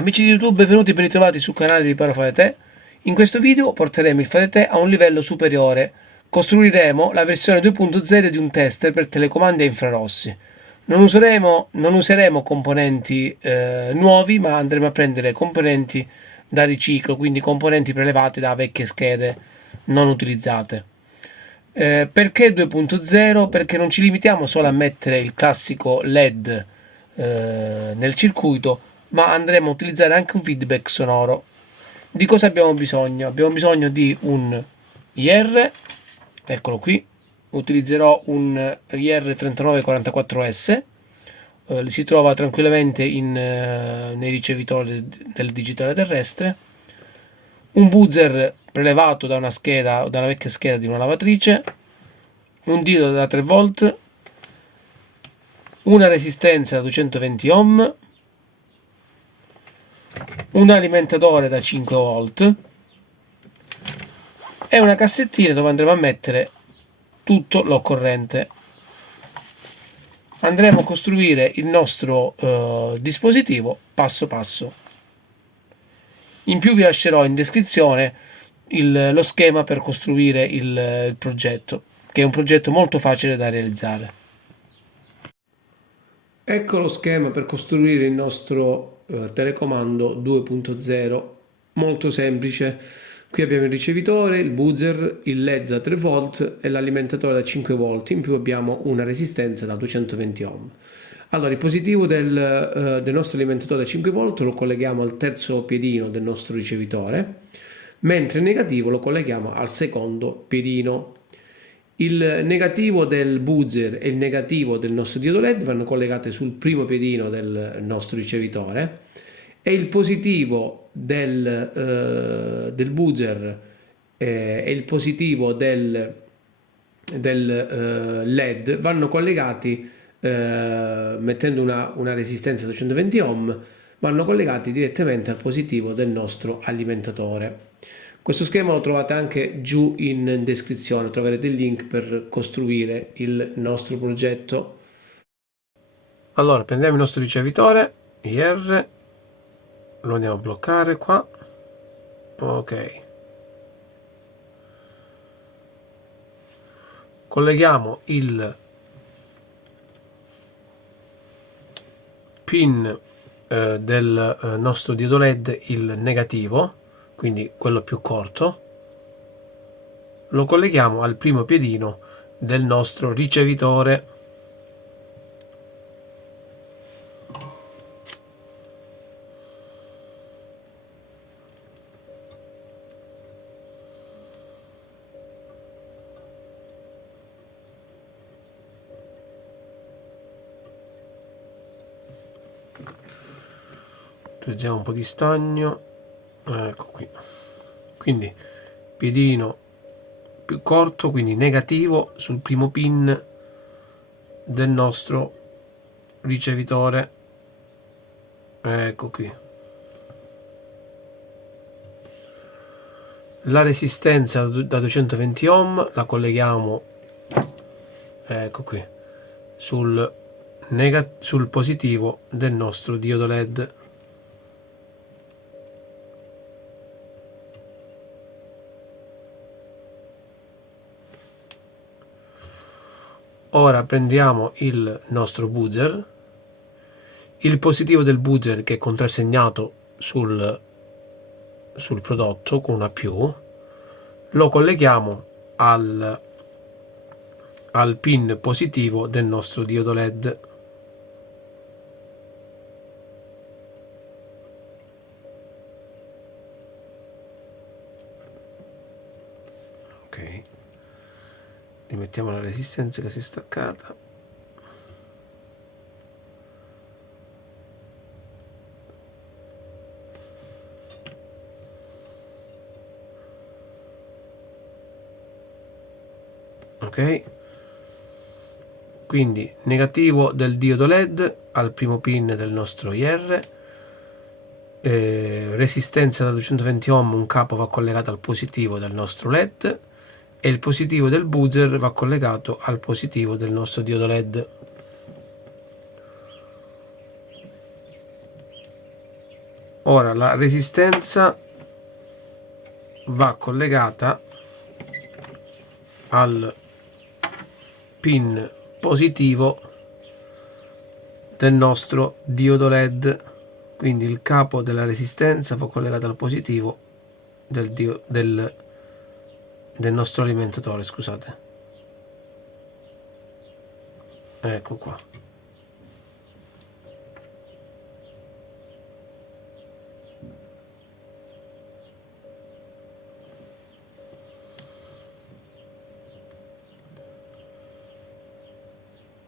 Amici di YouTube, benvenuti e ben ritrovati sul canale Riparo Fare Te. In questo video porteremo il Fare Te a un livello superiore. Costruiremo la versione 2.0 di un tester per telecomandi a infrarossi. Non useremo componenti nuovi, ma andremo a prendere componenti da riciclo, quindi componenti prelevati da vecchie schede non utilizzate. Perché 2.0? Perché non ci limitiamo solo a mettere il classico LED nel circuito, ma andremo a utilizzare anche un feedback sonoro. Di cosa abbiamo bisogno? Abbiamo bisogno di un IR, eccolo qui, utilizzerò un IR3944S, si trova tranquillamente nei ricevitori del digitale terrestre, un buzzer prelevato da una vecchia scheda di una lavatrice, un diodo da 3 volt, una resistenza da 220 ohm, un alimentatore da 5 volt e una cassettina dove andremo a mettere tutto l'occorrente. Andremo a costruire il nostro dispositivo passo passo. In più vi lascerò in descrizione lo schema per costruire il progetto, che è un progetto molto facile da realizzare. Ecco lo schema per costruire il nostro telecomando 2.0, molto semplice. Qui abbiamo il ricevitore, il buzzer, il LED da 3 volt e l'alimentatore da 5 volt, in più abbiamo una resistenza da 220 ohm. Allora, il positivo del nostro alimentatore da 5 volt lo colleghiamo al terzo piedino del nostro ricevitore, mentre il negativo lo colleghiamo al secondo piedino. Il negativo del buzzer e il negativo del nostro diodo LED vanno collegati sul primo piedino del nostro ricevitore e il positivo del buzzer e il positivo del LED vanno collegati mettendo una resistenza da 120 ohm, vanno collegati direttamente al positivo del nostro alimentatore. Questo schema lo trovate anche giù in descrizione, troverete il link per costruire il nostro progetto. Allora, prendiamo il nostro ricevitore IR, lo andiamo a bloccare qua, ok. Colleghiamo il pin del nostro diodo LED, il negativo, quindi quello più corto, lo colleghiamo al primo piedino del nostro ricevitore. Utilizziamo un po' di stagno, ecco qui, quindi piedino più corto, quindi negativo sul primo pin del nostro ricevitore, ecco qui. La resistenza da 220 ohm la colleghiamo, ecco qui, sul positivo del nostro diodo LED. Ora prendiamo il nostro buzzer, il positivo del buzzer che è contrassegnato sul prodotto con una più, lo colleghiamo al pin positivo del nostro diodo LED. Ok, rimettiamo la resistenza che si è staccata. Ok, quindi negativo del diodo LED al primo pin del nostro IR, resistenza da 220 ohm, un capo va collegato al positivo del nostro LED e il positivo del buzzer va collegato al positivo del nostro diodo LED. Ora la resistenza va collegata al pin positivo del nostro diodo LED, quindi il capo della resistenza va collegato al positivo del nostro alimentatore, scusate. Ecco qua.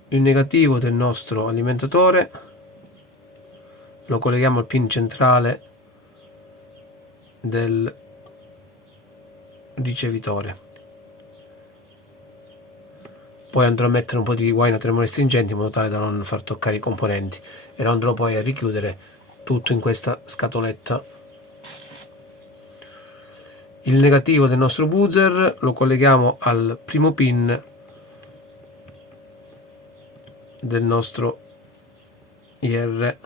Il negativo del nostro alimentatore lo colleghiamo al pin centrale del ricevitore. Poi andrò a mettere un po' di guaina tremole stringenti in modo tale da non far toccare i componenti, e lo andrò poi a richiudere tutto in questa scatoletta. Il negativo del nostro buzzer lo colleghiamo al primo pin del nostro IR.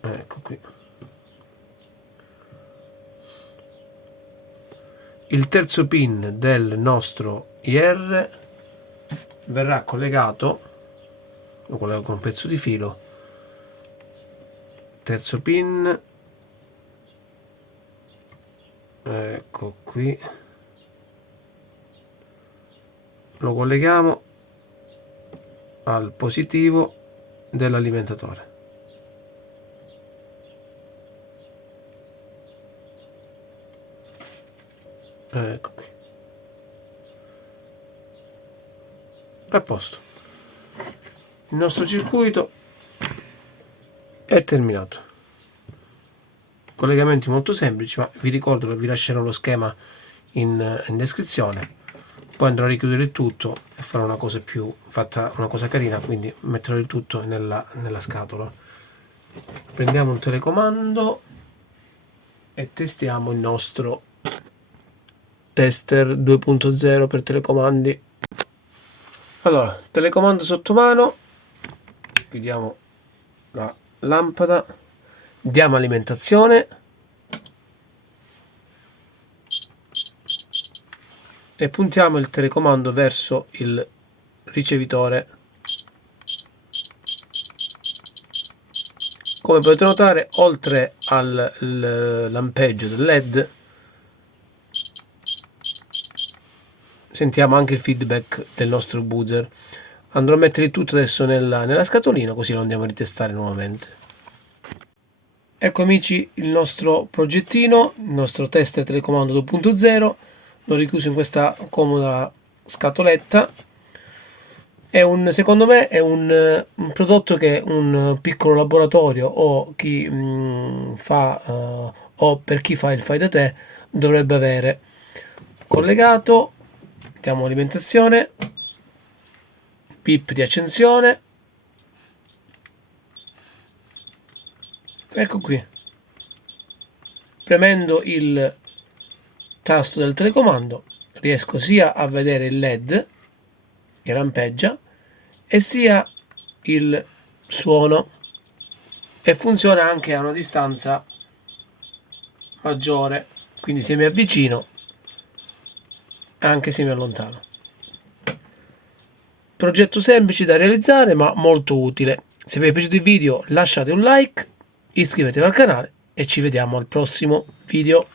Ecco qui. Il terzo pin del nostro IR verrà collegato, lo collego con un pezzo di filo. Terzo pin, ecco qui, lo colleghiamo al positivo dell'alimentatore. Ecco qui, a posto. Il nostro circuito è terminato. Collegamenti molto semplici, ma vi ricordo che vi lascerò lo schema in descrizione. Poi andrò a richiudere il tutto e farò una cosa una cosa carina, quindi metterò il tutto nella scatola. Prendiamo un telecomando e testiamo il nostro tester 2.0 per telecomandi. Allora, telecomando sotto mano, chiudiamo la lampada, diamo alimentazione e puntiamo il telecomando verso il ricevitore. Come potete notare, oltre al lampeggio del LED, sentiamo anche il feedback del nostro buzzer. Andrò a mettere il tutto adesso nella scatolina, così lo andiamo a ritestare nuovamente. Ecco amici il nostro progettino, il nostro tester telecomando 2.0, l'ho richiuso in questa comoda scatoletta. Secondo me è un prodotto che un piccolo laboratorio o chi o per chi fa il fai da te dovrebbe avere. Collegato, diamo alimentazione, pip di accensione, ecco qui, premendo il tasto del telecomando riesco sia a vedere il LED che lampeggia e sia il suono, e funziona anche a una distanza maggiore, quindi se mi avvicino anche se mi allontano. Progetto semplice da realizzare ma molto utile. Se vi è piaciuto il video lasciate un like, iscrivetevi al canale e ci vediamo al prossimo video.